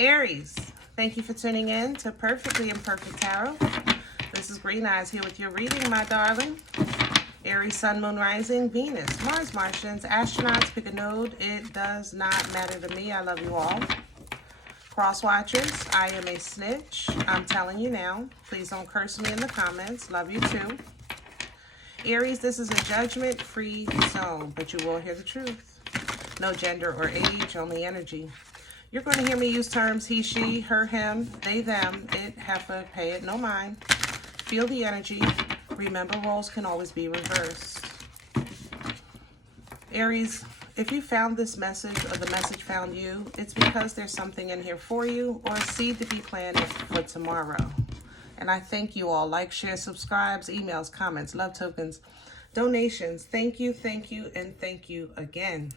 Aries, thank you for tuning in to Perfectly Imperfect Tarot. This is Green Eyes here with your reading, my darling. Aries, Sun, Moon, Rising, Venus, Mars, Martians, astronauts, pick a node. It does not matter to me. I love you all. Cross watchers, I am a snitch. I'm telling you now. Please don't curse me in the comments. Love you too. Aries, this is a judgment-free zone, but you will hear the truth. No gender or age, only energy. You're going to hear me use terms he, she, her, him, they, them, it, heifer, pay it, no mind. Feel the energy. Remember, roles can always be reversed. Aries, if you found this message or the message found you, it's because there's something in here for you or a seed to be planted for tomorrow. And I thank you all. Like, share, subscribes, emails, comments, love tokens, donations. Thank you, and thank you again.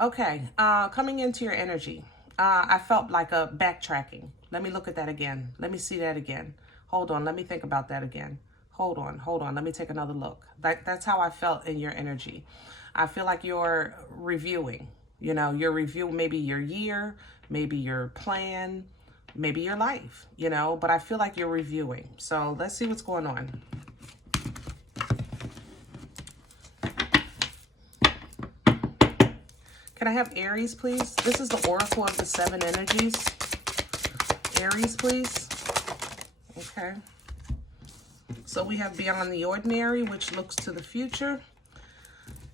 Okay, coming into your energy, I felt like a backtracking. Let me look at that again. Let me see that again. Hold on, let me think about that again. Hold on. Let me take another look. That's how I felt in your energy. I feel like you're reviewing. You know, you're reviewing maybe your year, maybe your plan, maybe your life, you know, but I feel like you're reviewing. So let's see what's going on. Can I have Aries, please? This is the Oracle of the 7 energies. Aries, please. Okay. So we have Beyond the Ordinary, which looks to the future.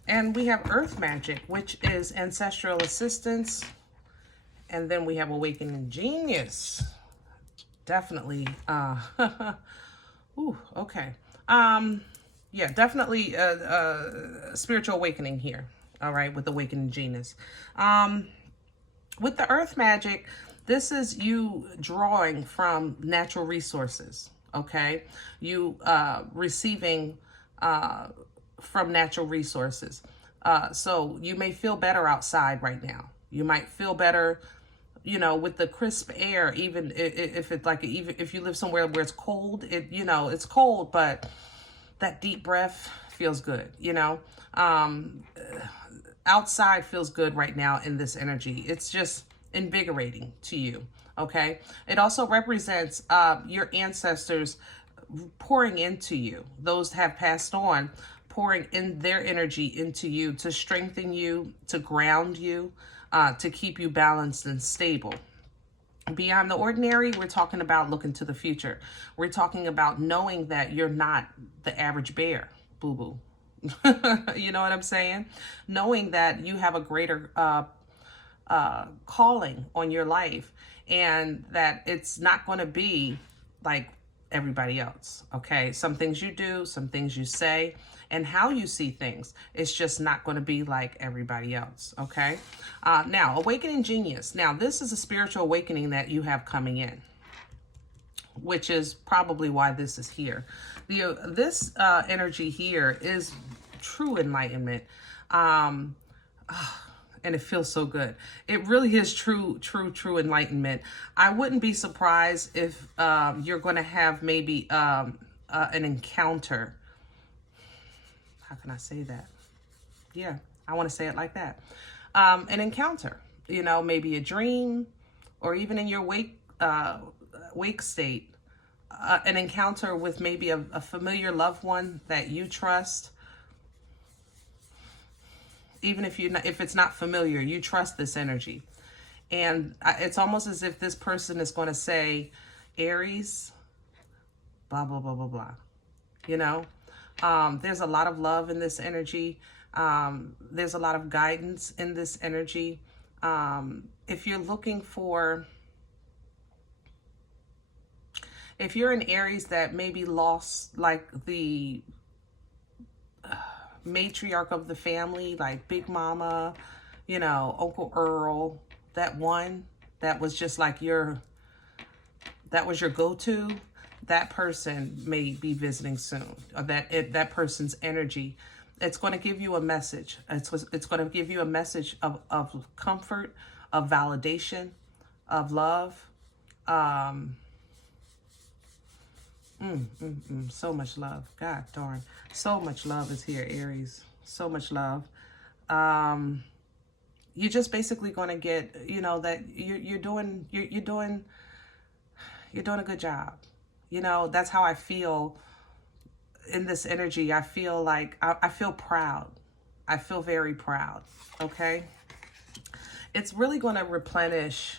And we have Earth Magic, which is ancestral assistance. And then we have Awakening Genius. Definitely. Ooh, okay. Yeah, definitely spiritual awakening here. All right, with Awakening Genius. With the Earth Magic, this is you drawing from natural resources, okay? You receiving from natural resources. So you may feel better outside right now. You might feel better, you know, with the crisp air, even if it's like, even if you live somewhere where it's cold, you know, it's cold, but that deep breath feels good, you know? Outside feels good right now in this energy. It's just invigorating to you, okay? It also represents your ancestors pouring into you. Those have passed on, pouring in their energy into you to strengthen you, to ground you, to keep you balanced and stable. Beyond the ordinary, we're talking about looking to the future. We're talking about knowing that you're not the average bear, boo-boo. You know what I'm saying? Knowing that you have a greater calling on your life and that it's not going to be like everybody else, okay? Some things you do, some things you say, and how you see things, it's just not going to be like everybody else, okay? Now, Awakening Genius. Now, this is a spiritual awakening that you have coming in, which is probably why this is here. This energy here is true enlightenment, and it feels so good. It really is true enlightenment. I wouldn't be surprised if you're going to have maybe an encounter. How can I say that? Yeah, I want to say it like that. An encounter, you know, maybe a dream, or even in your wake state, an encounter with maybe a familiar loved one that you trust. Even if it's not familiar, you trust this energy. And it's almost as if this person is going to say, Aries, blah, blah, blah, blah, blah. You know, there's a lot of love in this energy. There's a lot of guidance in this energy. If you're looking for, if you're an Aries that maybe lost like the matriarch of the family, like Big Mama, you know, Uncle Earl, that one that was just like that was your go-to, that person may be visiting soon. Or that person's energy, it's going to give you a message. It's going to give you a message of comfort, of validation, of love. So much love. God darn. So much love is here, Aries. So much love. you're just basically going to get, you know, that you're doing a good job. You know, that's how I feel in this energy. I feel like I feel proud. I feel very proud. Okay. It's really going to replenish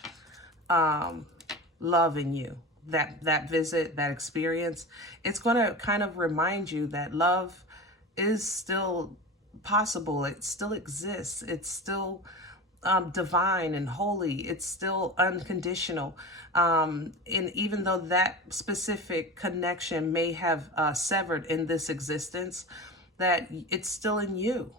love in you. That visit, that experience, it's going to kind of remind you that love is still possible. It still exists. It's still divine and holy. It's still unconditional. And even though that specific connection may have severed in this existence, that it's still in you.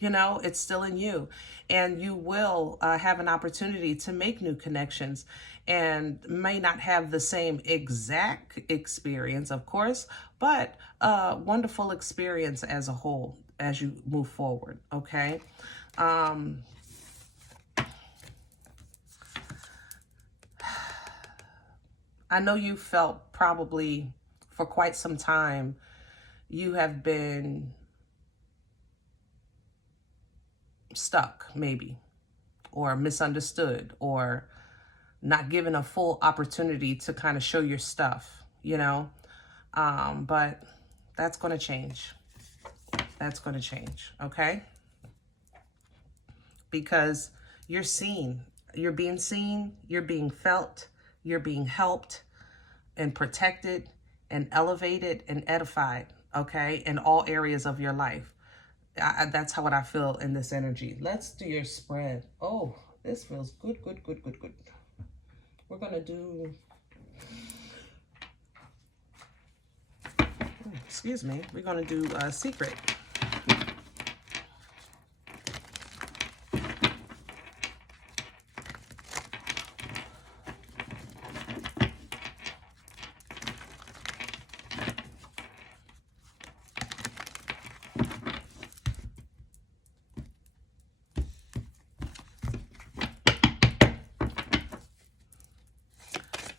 You know, it's still in you, and you will have an opportunity to make new connections, and may not have the same exact experience, of course, but a wonderful experience as a whole as you move forward. Okay. I know you felt probably for quite some time you have been stuck, maybe, or misunderstood, or not given a full opportunity to kind of show your stuff, you know. But that's going to change. That's going to change, okay? Because you're seen. You're being seen. You're being felt. You're being helped and protected and elevated and edified, okay, in all areas of your life. That's how I feel in this energy. Let's do your spread. Oh, this feels good, good, good, good, good. We're going to do, excuse me, we're going to do a secret.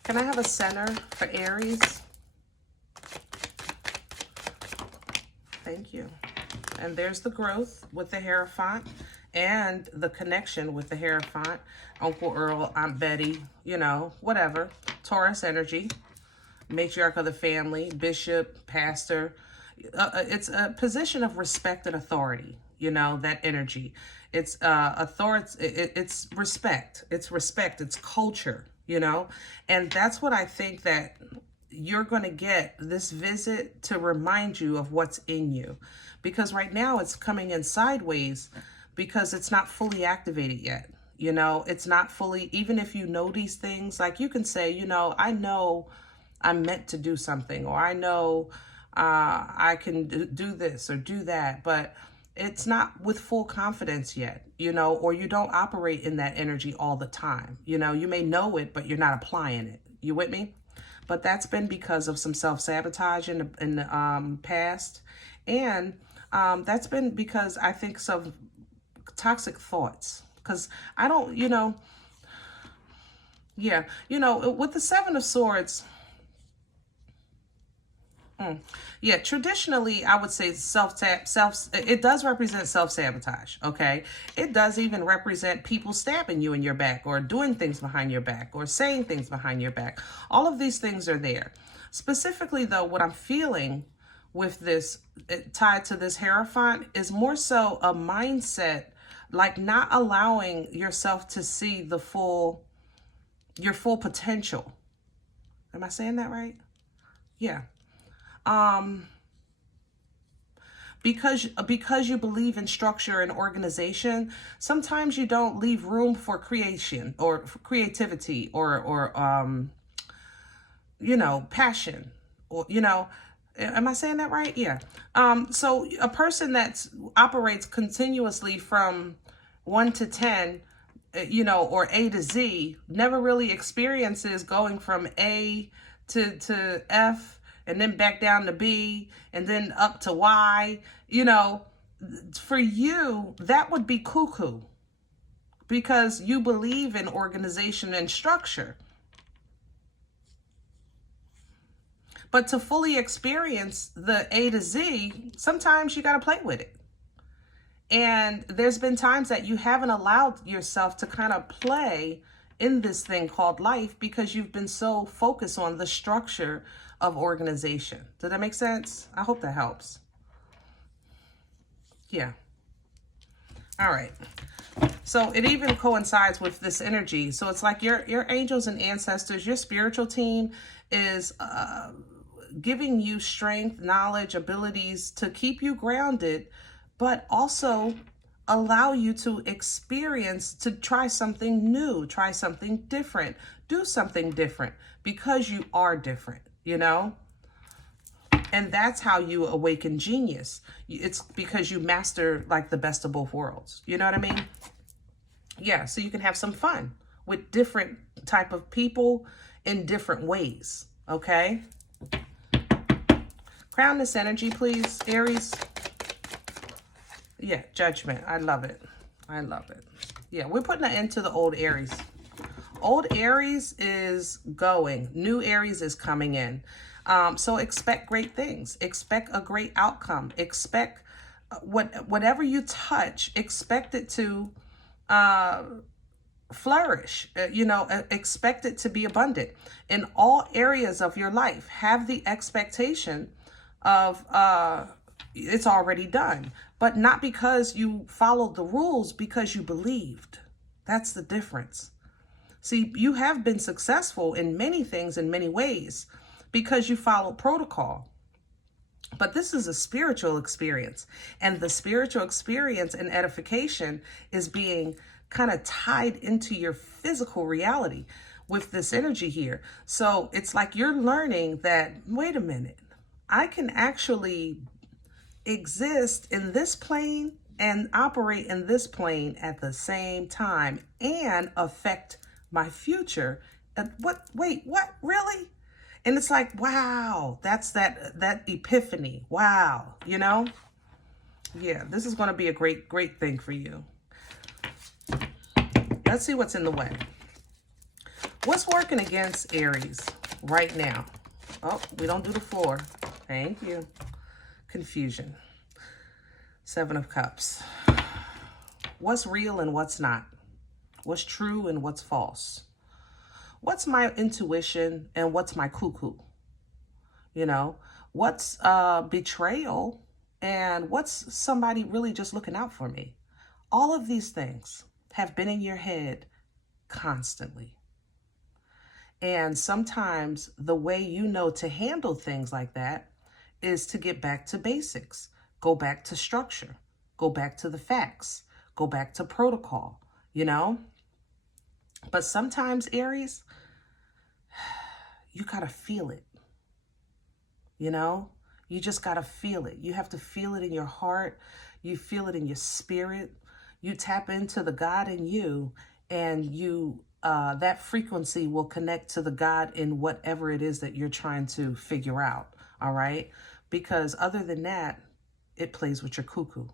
Can I have a center for Aries? Thank you. And there's the growth with the Hierophant and the connection with the Hierophant. Uncle Earl, Aunt Betty, you know, whatever. Taurus energy, matriarch of the family, bishop, pastor. It's a position of respect and authority, you know, that energy. It's authority, it's respect. It's respect, it's culture. You know, and that's what I think that you're going to get this visit to remind you of what's in you, because right now it's coming in sideways because it's not fully activated yet. You know, it's not fully, even if you know these things, like you can say, you know I'm meant to do something, or I know I can do this or do that, but it's not with full confidence yet, you know, or you don't operate in that energy all the time. You know, you may know it, but you're not applying it. You with me? But that's been because of some self-sabotage in the past. And that's been because I think some toxic thoughts. Because I don't, you know, yeah, you know, with the Seven of Swords, yeah, traditionally, I would say it does represent self-sabotage, okay? It does even represent people stabbing you in your back, or doing things behind your back, or saying things behind your back. All of these things are there. Specifically, though, what I'm feeling with this, tied to this Hierophant, is more so a mindset, like not allowing yourself to see your full potential. Am I saying that right? Yeah. Because you believe in structure and organization, sometimes you don't leave room for creation or for creativity or you know, passion, or, you know, am I saying that right? Yeah. So a person that operates continuously from 1 to 10, you know, or A to Z, never really experiences going from A to F, and then back down to B, and then up to Y. You know, for you, that would be cuckoo, because you believe in organization and structure. But to fully experience the A to Z, sometimes you got to play with it. And there's been times that you haven't allowed yourself to kind of play in this thing called life because you've been so focused on the structure of organization. Does that make sense? I hope that helps. Yeah. All right. So it even coincides with this energy. So it's like your angels and ancestors, your spiritual team is giving you strength, knowledge, abilities to keep you grounded, but also allow you to experience, to try something new, try something different, do something different because you are different, you know? And that's how you awaken genius. It's because you master like the best of both worlds. You know what I mean? Yeah, so you can have some fun with different type of people in different ways, okay? Crown this energy, please, Aries. Yeah, judgment. I love it. I love it. Yeah, we're putting an end to the old Aries. Old Aries is going. New Aries is coming in. So expect great things. Expect a great outcome. Expect whatever you touch, expect it to flourish. You know, expect it to be abundant in all areas of your life. Have the expectation of it's already done, but not because you followed the rules, because you believed. That's the difference. See, you have been successful in many things in many ways because you followed protocol. But this is a spiritual experience, and the spiritual experience and edification is being kind of tied into your physical reality with this energy here. So it's like you're learning that, wait a minute, I can actually exist in this plane and operate in this plane at the same time and affect my future. And what, wait, what, really? And it's like, wow, that's that epiphany. Wow, you know? Yeah, this is going to be a great thing for you. Let's see what's in the way. What's working against Aries right now? Oh, we don't do the floor. Thank you. Confusion. 7 of Cups. What's real and what's not? What's true and what's false? What's my intuition and what's my cuckoo? You know, what's betrayal and what's somebody really just looking out for me? All of these things have been in your head constantly. And sometimes the way you know to handle things like that is to get back to basics, go back to structure, go back to the facts, go back to protocol, you know? But sometimes, Aries, you gotta feel it, you know? You just gotta feel it. You have to feel it in your heart. You feel it in your spirit. You tap into the God in you, and you that frequency will connect to the God in whatever it is that you're trying to figure out, all right? Because other than that, it plays with your cuckoo.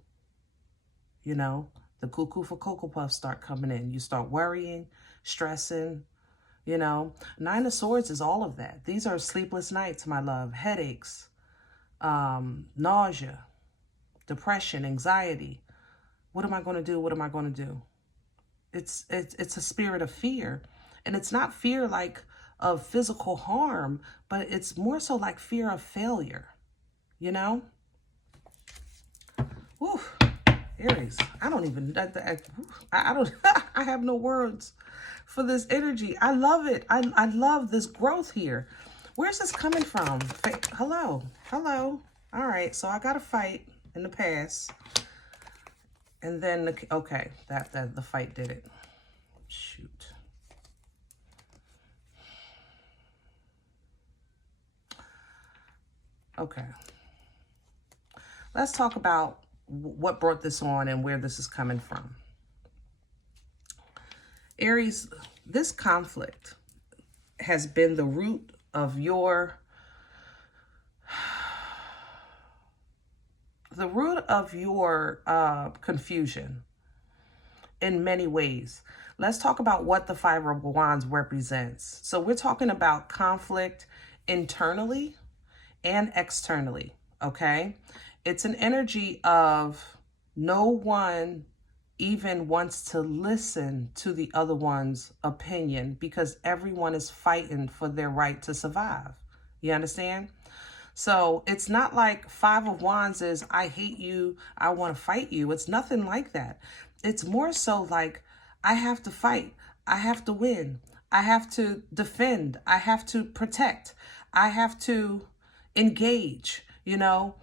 You know, the cuckoo for Cocoa Puffs start coming in. You start worrying, stressing, you know. 9 of Swords is all of that. These are sleepless nights, my love, headaches, nausea, depression, anxiety. What am I going to do? What am I going to do? It's a spirit of fear. And it's not fear like of physical harm, but it's more so like fear of failure, you know? Whew. Aries, I don't even, I don't, I have no words for this energy. I love it. I love this growth here. Where's this coming from? Hello. All right. So I got a fight in the past. And then, okay, that the fight did it. Shoot. Okay. Let's talk about what brought this on and where this is coming from. Aries, this conflict has been the root of your confusion in many ways. Let's talk about what the 5 of Wands represents. So we're talking about conflict internally and externally, okay? It's an energy of no one even wants to listen to the other one's opinion because everyone is fighting for their right to survive. You understand? So it's not like Five of Wands is, I hate you, I want to fight you. It's nothing like that. It's more so like, I have to fight, I have to win, I have to defend, I have to protect, I have to engage, you know.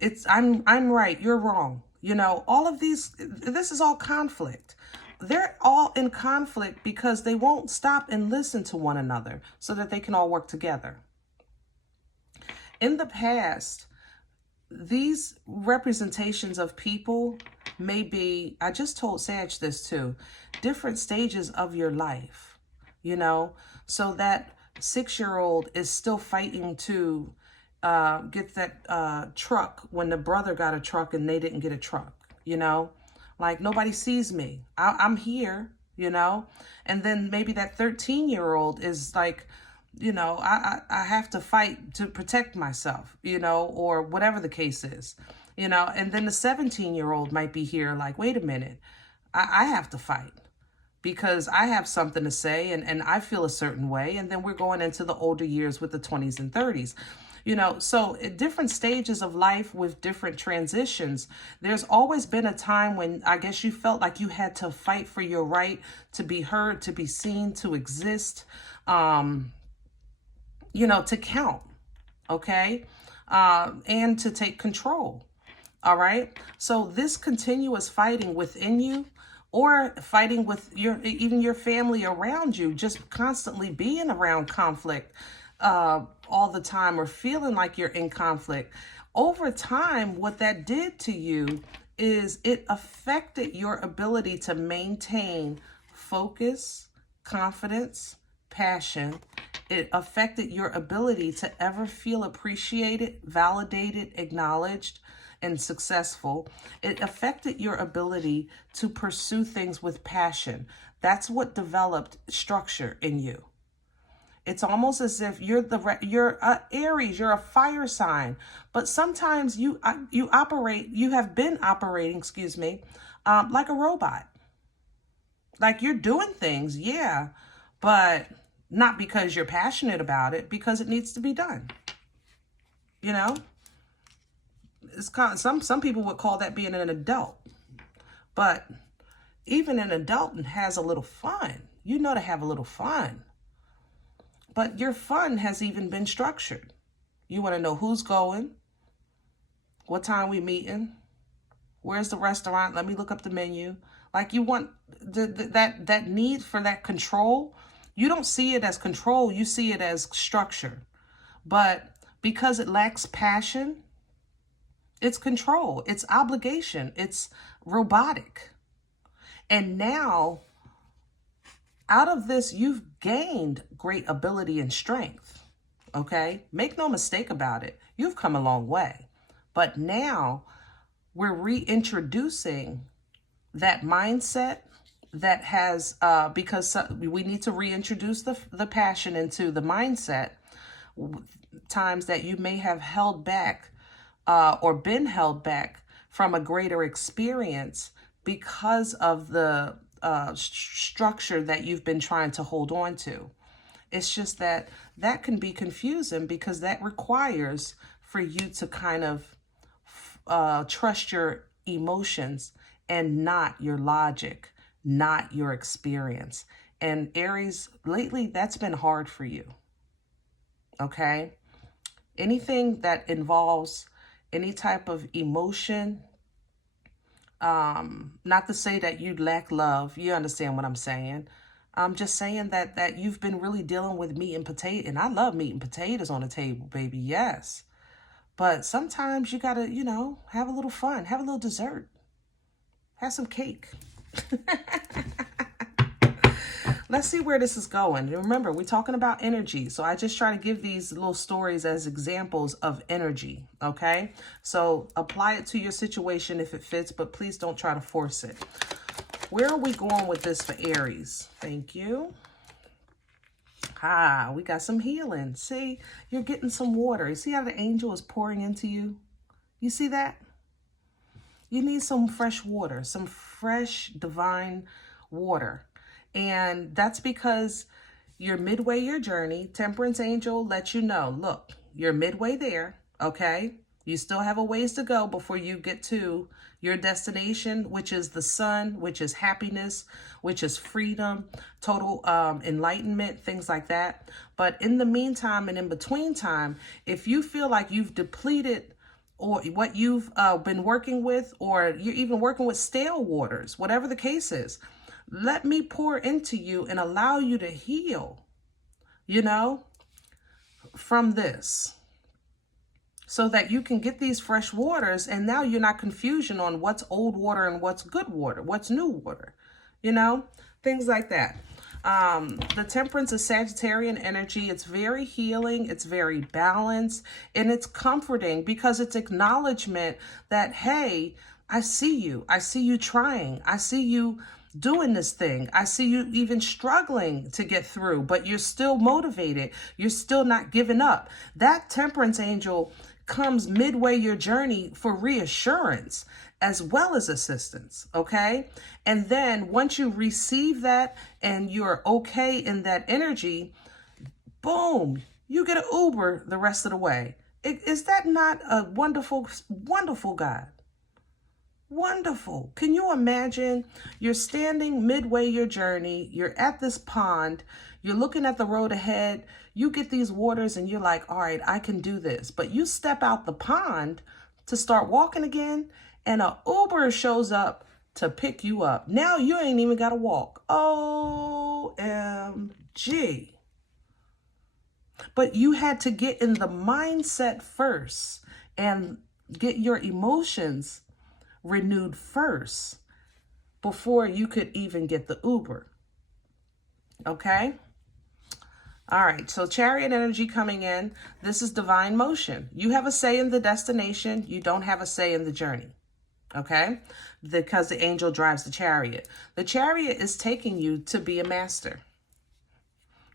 It's I'm right, you're wrong. You know, all of these, this is all conflict. They're all in conflict because they won't stop and listen to one another so that they can all work together. In the past, these representations of people may be, I just told Sag this too, different stages of your life, you know, so that 6-year-old is still fighting to get that truck when the brother got a truck and they didn't get a truck, you know, like nobody sees me. I'm here, you know, and then maybe that 13-year-old is like, you know, I have to fight to protect myself, you know, or whatever the case is, you know, and then the 17-year-old might be here like, wait a minute, I have to fight because I have something to say and I feel a certain way. And then we're going into the older years with the 20s and 30s. You know, so at different stages of life with different transitions, there's always been a time when I guess you felt like you had to fight for your right to be heard, to be seen, to exist, you know, to count, okay, and to take control, all right? So this continuous fighting within you or fighting with even your family around you, just constantly being around conflict, all the time or feeling like you're in conflict, over time, what that did to you is it affected your ability to maintain focus, confidence, passion. It affected your ability to ever feel appreciated, validated, acknowledged, and successful. It affected your ability to pursue things with passion. That's what developed structure in you. It's almost as if you're Aries, you're a fire sign, but sometimes you have been operating, like a robot. Like you're doing things, yeah, but not because you're passionate about it, because it needs to be done. You know, it's kind of, some people would call that being an adult, but even an adult has a little fun. You know, to have a little fun. But your fun has even been structured. You want to know who's going, what time we meeting, where's the restaurant, let me look up the menu. Like you want that need for that control. You don't see it as control, you see it as structure. But because it lacks passion, it's control, it's obligation, it's robotic. And now, out of this, you've gained great ability and strength, okay? Make no mistake about it. You've come a long way. But now we're reintroducing that mindset that has, because we need to reintroduce the passion into the mindset, times that you may have held back or been held back from a greater experience because of the structure that you've been trying to hold on to. It's just that can be confusing because that requires for you to kind of trust your emotions and not your logic, not your experience. And Aries, lately that's been hard for you. Okay? Anything that involves any type of emotion, not to say that you lack love, you understand what I'm saying. I'm just saying that you've been really dealing with meat and potato, and I love meat and potatoes on the table, baby, yes. But sometimes you gotta, you know, have a little fun, have a little dessert, have some cake. Let's see where this is going. Remember, we're talking about energy. So I just try to give these little stories as examples of energy, okay? So apply it to your situation if it fits, but please don't try to force it. Where are we going with this for Aries? Thank you. We got some healing. See, you're getting some water. You see how the angel is pouring into you? You see that? You need some fresh water, some fresh divine water. And that's because you're midway your journey. Temperance angel lets you know, look, you're midway there, okay? You still have a ways to go before you get to your destination, which is the sun, which is happiness, which is freedom, total enlightenment, things like that. But in the meantime and in between time, if you feel like you've depleted or what you've been working with, or you're even working with stale waters, whatever the case is, let me pour into you and allow you to heal, you know, from this, so that you can get these fresh waters. And now you're not confusion on what's old water and what's good water, what's new water, you know, things like that. The Temperance is Sagittarian energy. It's very healing. It's very balanced, and it's comforting because it's acknowledgement that, hey, I see you. I see you trying. I see you doing this thing. I see you even struggling to get through, but you're still motivated. You're still not giving up. That Temperance angel comes midway your journey for reassurance as well as assistance, okay? And then once you receive that and you're okay in that energy, boom, you get an Uber the rest of the way. Is that not a wonderful, wonderful God? Wonderful. Can you imagine you're standing midway your journey, you're at this pond, you're looking at the road ahead, you get these waters and you're like, all right, I can do this. But you step out the pond to start walking again, and an Uber shows up to pick you up. Now you ain't even got to walk. OMG. But you had to get in the mindset first and get your emotions renewed first before you could even get the Uber. Okay? All right, so Chariot energy coming in. This is divine motion. You have a say in the destination. You don't have a say in the journey. Okay? Because the angel drives the chariot. The chariot is taking you to be a master.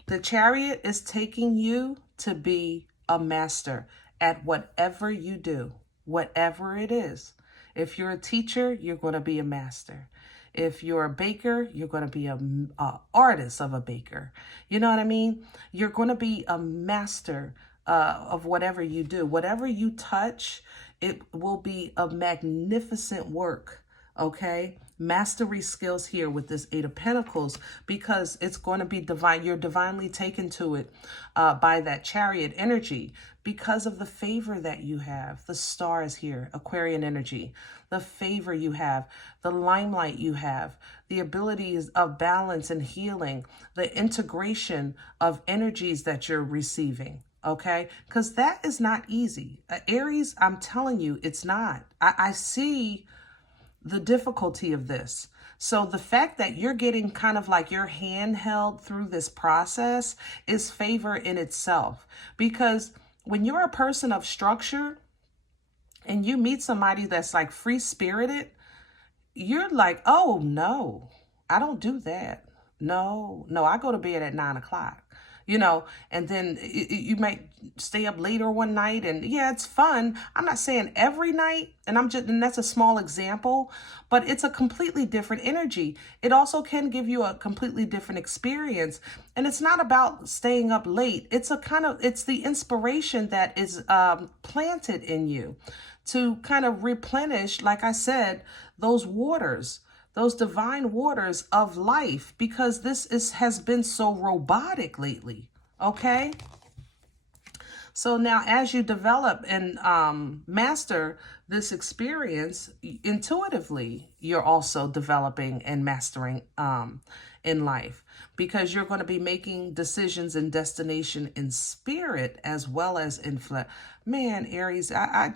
The chariot is taking you to be a master at whatever you do, whatever it is. If you're a teacher, you're going to be a master. If you're a baker, you're going to be an artist of a baker. You know what I mean? You're going to be a master of whatever you do. Whatever you touch, it will be a magnificent work, okay? Mastery skills here with this Eight of Pentacles, because it's going to be divine. You're divinely taken to it by that chariot energy because of the favor that you have. The stars here, Aquarian energy, the favor you have, the limelight you have, the abilities of balance and healing, the integration of energies that you're receiving. Okay, because that is not easy. Aries, I'm telling you, it's not. I see the difficulty of this. So the fact that you're getting kind of like your hand held through this process is favor in itself. Because when you're a person of structure and you meet somebody that's like free-spirited, you're like, oh, no, I don't do that. No, I go to bed at 9 o'clock. You know, and then you might stay up later one night, and yeah, it's fun. I'm not saying every night, and that's a small example, but it's a completely different energy. It also can give you a completely different experience. And it's not about staying up late. It's the inspiration that is planted in you to kind of replenish, like I said, those waters, those divine waters of life, because this has been so robotic lately, okay? So now as you develop and master this experience, intuitively, you're also developing and mastering in life, because you're going to be making decisions and destination in spirit as well as in flesh. Man, Aries, I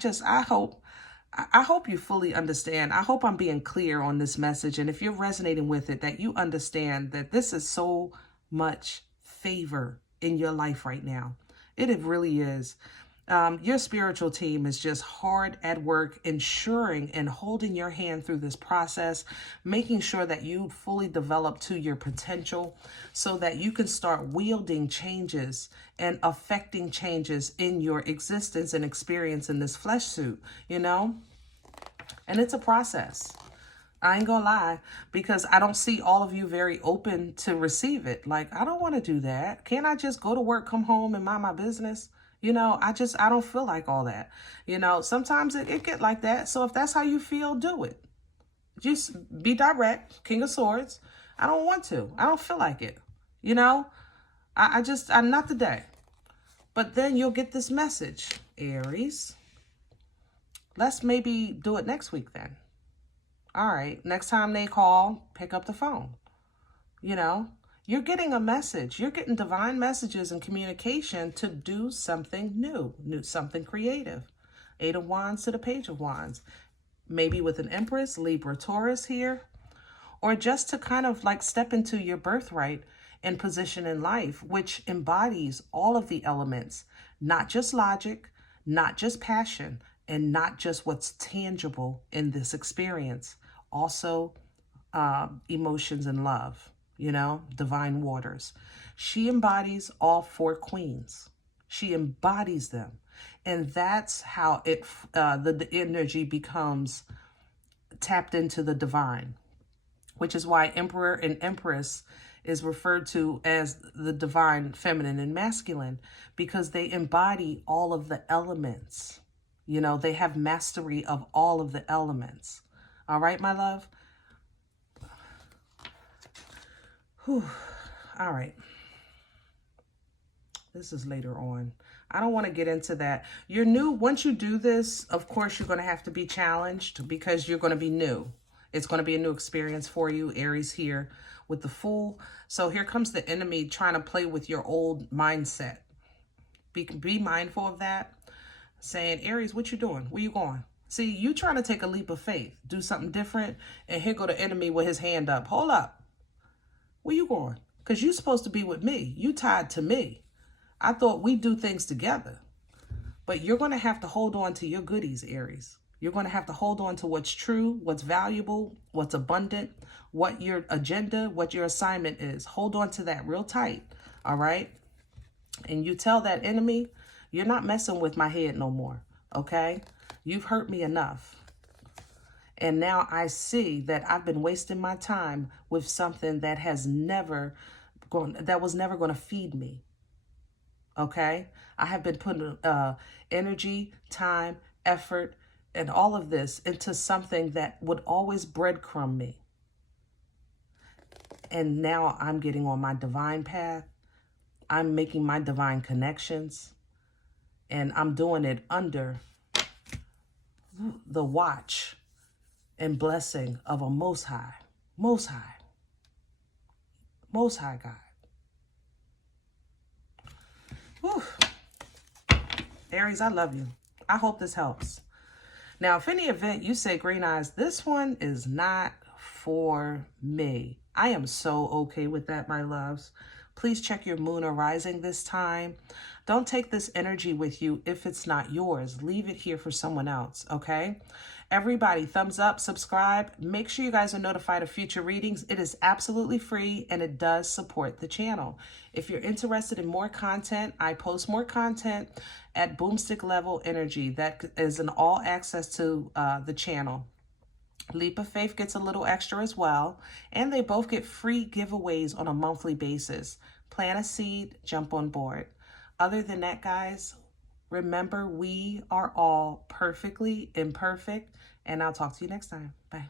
hope you fully understand. I hope I'm being clear on this message. And if you're resonating with it, that you understand that this is so much favor in your life right now. It really is. Your spiritual team is just hard at work, ensuring and holding your hand through this process, making sure that you fully develop to your potential so that you can start wielding changes and affecting changes in your existence and experience in this flesh suit, you know? And it's a process. I ain't gonna lie, because I don't see all of you very open to receive it. Like, I don't want to do that. Can't I just go to work, come home, and mind my business? You know, I don't feel like all that. You know, sometimes it get like that. So if that's how you feel, do it. Just be direct, King of Swords. I don't want to. I don't feel like it. You know, I'm not today. But then you'll get this message, Aries. Let's maybe do it next week then. All right, next time they call, pick up the phone. You know, you're getting a message. You're getting divine messages and communication to do something new, something creative. 8 of Wands to the Page of Wands. Maybe with an Empress, Libra, Taurus here. Or just to kind of like step into your birthright and position in life, which embodies all of the elements, not just logic, not just passion, and not just what's tangible in this experience. Also, emotions and love, you know, divine waters. She embodies all 4 queens. She embodies them. And that's how the energy becomes tapped into the divine, which is why Emperor and Empress is referred to as the divine feminine and masculine, because they embody all of the elements. You know, they have mastery of all of the elements. All right, my love? Whew. All right. This is later on. I don't want to get into that. You're new. Once you do this, of course, you're going to have to be challenged because you're going to be new. It's going to be a new experience for you, Aries, here with the Fool. So here comes the enemy trying to play with your old mindset. Be mindful of that. Saying, Aries, what you doing? Where you going? See, you trying to take a leap of faith, do something different, and here go the enemy with his hand up. Hold up. Where you going? Because you're supposed to be with me. You tied to me. I thought we do things together. But you're going to have to hold on to your goodies, Aries. You're going to have to hold on to what's true, what's valuable, what's abundant, what your agenda, what your assignment is. Hold on to that real tight, all right? And you tell that enemy, you're not messing with my head no more, okay? You've hurt me enough. And now I see that I've been wasting my time with something that was never going to feed me, okay? I have been putting energy, time, effort, and all of this into something that would always breadcrumb me. And now I'm getting on my divine path. I'm making my divine connections. And I'm doing it under the watch and blessing of a Most High God. Whew. Aries, I love you. I hope this helps. Now, if any event you say, Green Eyes, this one is not for me, I am so okay with that, my loves. Please check your moon or rising this time. Don't take this energy with you if it's not yours. Leave it here for someone else, okay? Everybody, thumbs up, subscribe. Make sure you guys are notified of future readings. It is absolutely free and it does support the channel. If you're interested in more content, I post more content at Boomstick Level Energy. That is an all access to the channel. Leap of Faith gets a little extra as well, and they both get free giveaways on a monthly basis. Plant a seed, jump on board. Other than that, guys, remember we are all perfectly imperfect, and I'll talk to you next time. Bye.